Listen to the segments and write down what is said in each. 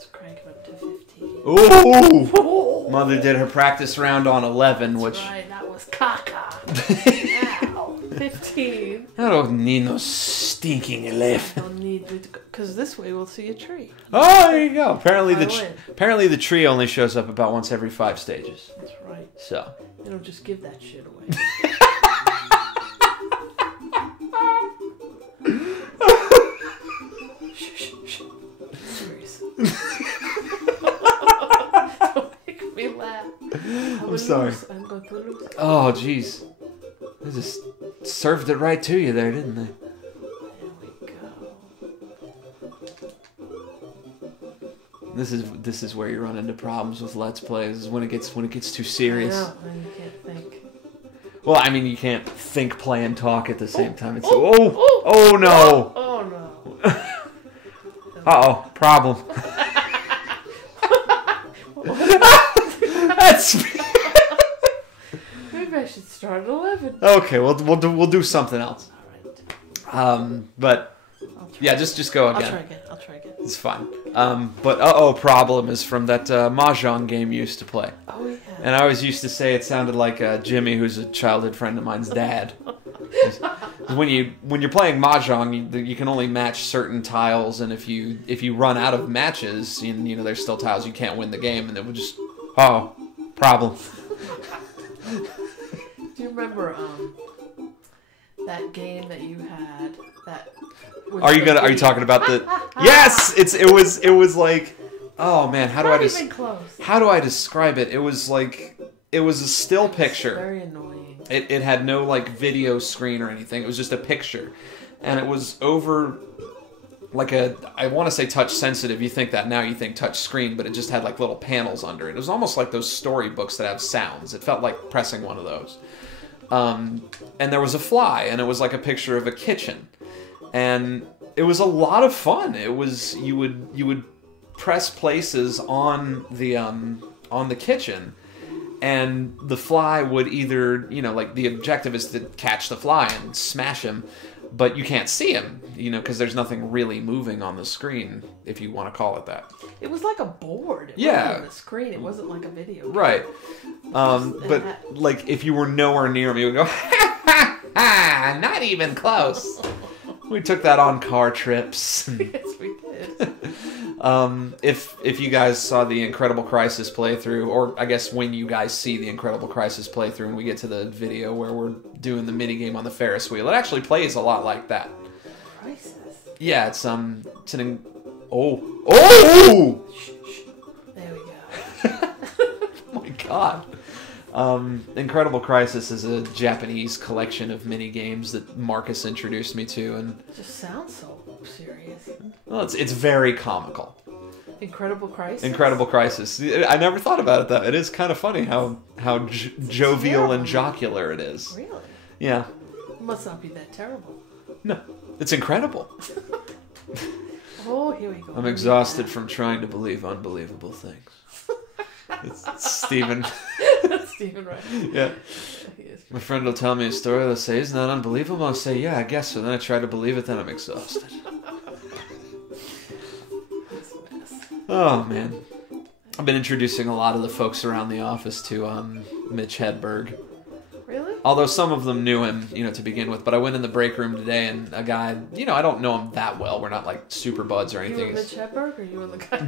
Let's crank it up to 15. Ooh! Mother did her practice round on 11, That's which... right, that was caca. Ow. 15. I don't need no stinking 11. Don't need to, because this way we'll see a tree. Oh, there you go. Apparently I apparently the tree only shows up about once every 5 stages. That's right. So. They don't just give that shit away. Shh, shh, shh. Serious. Don't make me laugh. I'm sorry. I'm going to lose. Oh, jeez. They just served it right to you there, didn't they? There we go. This is where you run into problems with Let's Plays, is when it gets too serious. I know, and you can't think. Well, I mean, you can't think, play, and talk at the same time. It's oh no! Oh no! Uh-oh, problem. That's Maybe I should start at 11. okay. We'll do something else. All right. But yeah, just go again. I'll try again. It's fine. But problem is from that Mahjong game you used to play. Oh yeah. And I always used to say it sounded like Jimmy, who's a childhood friend of mine's dad. When you're playing Mahjong, you can only match certain tiles, and if you run out of matches, you know there's still tiles you can't win the game, and it would just problem. Do you remember that game that you had that? Are you talking about the? Yes, it was like, oh man, how do I describe it? It was a still picture. Very annoying. It had no like video screen or anything. It was just a picture, and it was over like I want to say touch sensitive. You think that now, you think touch screen, but it just had like little panels under it. It was almost like those storybooks that have sounds. It felt like pressing one of those. And there was a fly, and it was like a picture of a kitchen, and it was a lot of fun. It was you would press places on the kitchen, and the fly would either, like the objective is to catch the fly and smash him, but you can't see him, because there's nothing really moving on the screen, if you want to call it that. It was like a board. It wasn't a screen. It wasn't like a video game. Right. But like if you were nowhere near me, you would go, ha ha ha, not even close. We took that on car trips. Yes, we did. If you guys saw the Incredible Crisis playthrough, or I guess when you guys see the Incredible Crisis playthrough and we get to the video where we're doing the minigame on the Ferris wheel, it actually plays a lot like that. Crisis? Yeah, it's an... Oh! Shh, shh. There we go. Oh my god. Incredible Crisis is a Japanese collection of mini games that Marcus introduced me to, and It just sounds so serious. well, it's very comical. Incredible Crisis? Incredible Crisis. I never thought about it though. It is kind of funny how jovial and jocular it is. Really? Yeah. It must not be that terrible. No, it's incredible. Oh, here we go. I'm exhausted from trying to believe unbelievable things. It's Stephen. Stephen Wright. Yeah. He is. My friend will tell me a story. They'll say, "Isn't that unbelievable?" I'll say, "Yeah, I guess so." Then I try to believe it. Then I'm exhausted. It's a mess. Oh man, I've been introducing a lot of the folks around the office to Mitch Hedberg. Really? Although some of them knew him, to begin with. But I went in the break room today, and a guy, I don't know him that well. We're not like super buds or You anything. were Mitch Hedberg, or you were the guy?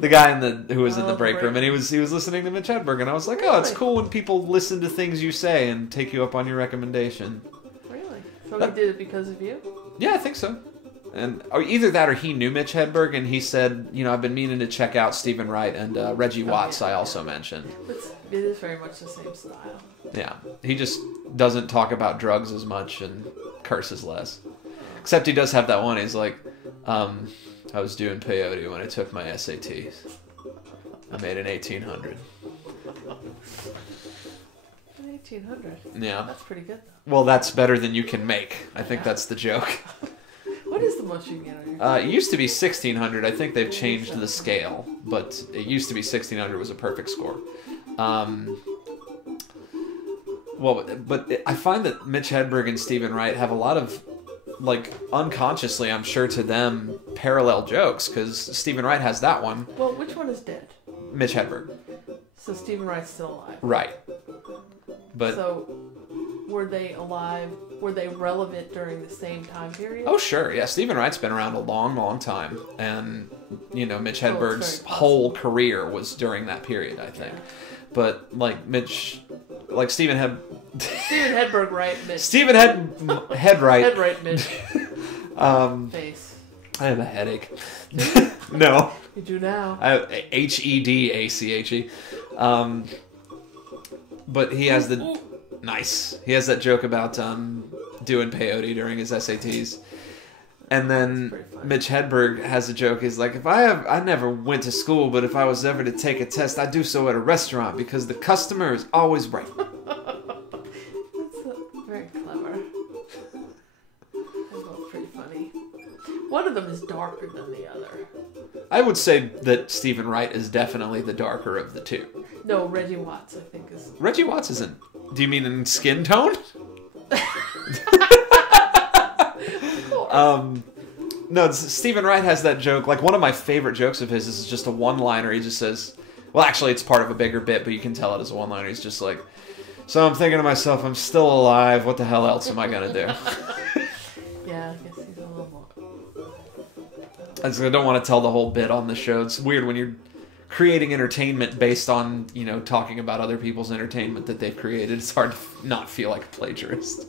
The guy who was in the the break break room, and he was listening to Mitch Hedberg, and I was like, oh, it's Really? cool when people listen to things you say and take you up on your recommendation. Really? So he did it because of you? Yeah, I think so. And either that or he knew Mitch Hedberg, and he said, I've been meaning to check out Stephen Wright and Reggie Watts. yeah, I also mentioned. It is very much the same style. Yeah, he just doesn't talk about drugs as much and curses less. Except he does have that one. He's like, I was doing peyote when I took my SATs. I made an 1800. 1800. Yeah. That's pretty good, though. Well, that's better than you can make. I think that's the joke. What is the most you can get on your It used to be 1600. I think they've changed the scale, but it used to be 1600 was a perfect score. Well, but I find that Mitch Hedberg and Stephen Wright have a lot of like unconsciously, I'm sure to them, parallel jokes because Stephen Wright has that one. Well, which one is dead? Mitch Hedberg. So Stephen Wright's still alive. Right. But so were they alive? Were they relevant during the same time period? oh sure, yeah. Stephen Wright's been around a long, long time, and you know Mitch So it's Hedberg's very whole career was during that period, I think. Yeah. But like Stephen Stephen Hedberg, right? Mitch. Stephen Headright. Headright, Mitch. I Face. have a headache. No. You do now. Hedache. But he has he has that joke about doing peyote during his SATs. And then Mitch Hedberg has a joke. He's like, I never went to school, but if I was ever to take a test, I'd do so at a restaurant because the customer is always right. That's very clever. That's both pretty funny. One of them is darker than the other. I would say that Stephen Wright is definitely the darker of the two. No, Reggie Watts, I think, is... Reggie Watts isn't. Do you mean in skin tone? No, Stephen Wright has that joke. Like, one of my favorite jokes of his is just a one-liner. He just says, well, actually, it's part of a bigger bit, but you can tell it as a one-liner. He's just like, so I'm thinking to myself, I'm still alive. What the hell else am I going to do? Yeah, I guess he's a little more... I don't want to tell the whole bit on the show. It's weird when you're creating entertainment based on, you know, talking about other people's entertainment that they've created. It's hard to not feel like a plagiarist.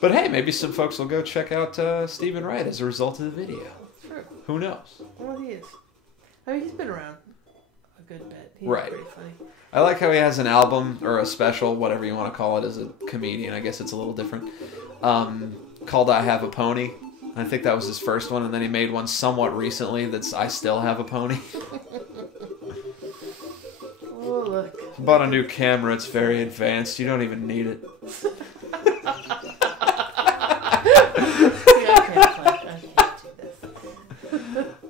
But hey, maybe some folks will go check out Stephen Wright as a result of the video. True. Who knows? Well, he is. I mean, he's been around a good bit. He's Right. pretty funny. I like how he has an album or a special, whatever you want to call it, as a comedian. I guess it's a little different. Called I Have a Pony. I think that was his first one, and then he made one somewhat recently that's I Still Have a Pony. Oh, look. Bought a new camera. It's very advanced. You don't even need it. I can't do this.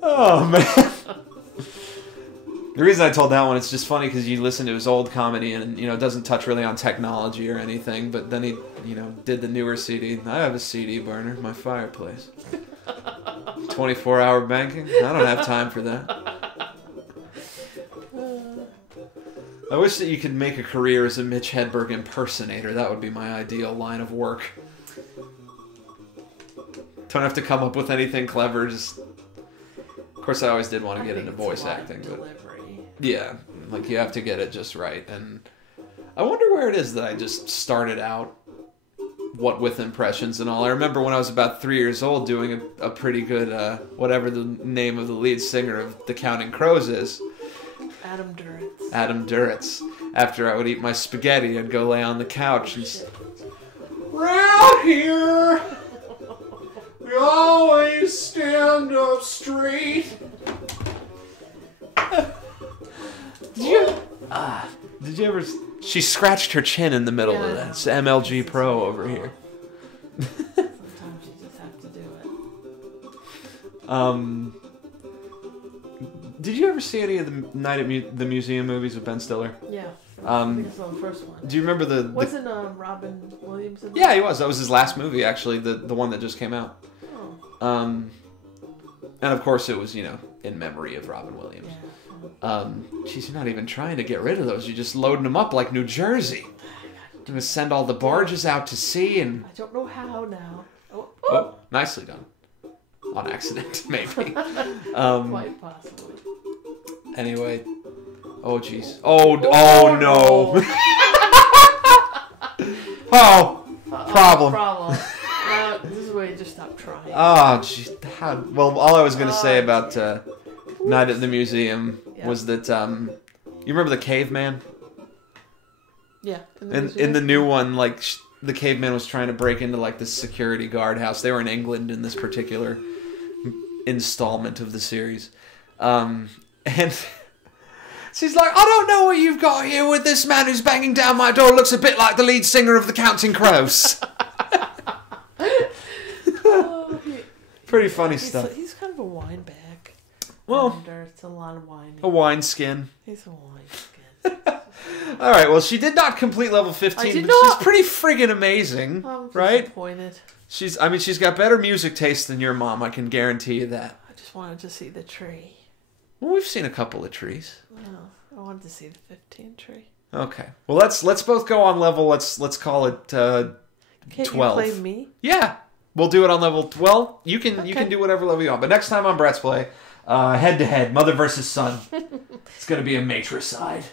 Oh, man. The reason I told that one, it's just funny because you listen to his old comedy and, you know, it doesn't touch really on technology or anything, but then he, you know, did the newer CD. I have a CD burner, my fireplace. 24-hour banking? I don't have time for that. I wish that you could make a career as a Mitch Hedberg impersonator. That would be my ideal line of work. Don't have to come up with anything clever, just... Of course, I always did want to get into voice acting, but... Yeah, like you have to get it just right. And I wonder where it is that I just started out, what with impressions and all. I remember when I was about 3 years old doing a pretty good, whatever the name of the lead singer of The Counting Crows is. Adam Duritz. Adam Duritz. After I would eat my spaghetti, I'd go lay on the couch and round here, we always stand up straight. Did you ever... She scratched her chin in the middle of that. It's MLG Pro over here. Sometimes you just have to do it. Did you ever see any of the Night at the Museum movies with Ben Stiller? Yeah. I think it's on the first one. Do you remember the... Wasn't Robin Williams in that? Yeah, he was. That was his last movie, actually, the one that just came out. Oh. And of course it was, you know, in memory of Robin Williams. Yeah. Geez, you're not even trying to get rid of those. You're just loading them up like New Jersey. You're going to send all the barges out to sea and... I don't know how now. Oh, nicely done. On accident, maybe. Quite possibly. Anyway. Oh, jeez. Oh, no. Oh, problem. This is where you just stop trying. Oh, jeez. Well, all I was going to say about Night at the Museum was that, you remember the caveman? Yeah. In the new one, like, the caveman was trying to break into, like, this security guard house. They were in England in this particular installment of the series. And she's like, I don't know what you've got here with this man who's banging down my door. Looks a bit like the lead singer of The Counting Crows. Pretty funny stuff. He's kind of a wine bag. Well, it's a lot of wine. A wine skin. He's a wine skin. All right. Well, she did not complete level 15, I did but not. she's pretty friggin' amazing, I'm right? disappointed. She's got better music taste than your mom. I can guarantee you that. I just wanted to see the tree. Well, we've seen a couple of trees. No, I wanted to see the 15 tree. Okay. Well, let's both go on level. Let's call it Can't 12. you play me? Yeah, we'll do it on level 12. You can Okay. do whatever level you want. But next time on Bratz Play, head to head, mother versus son. It's gonna be a matricide.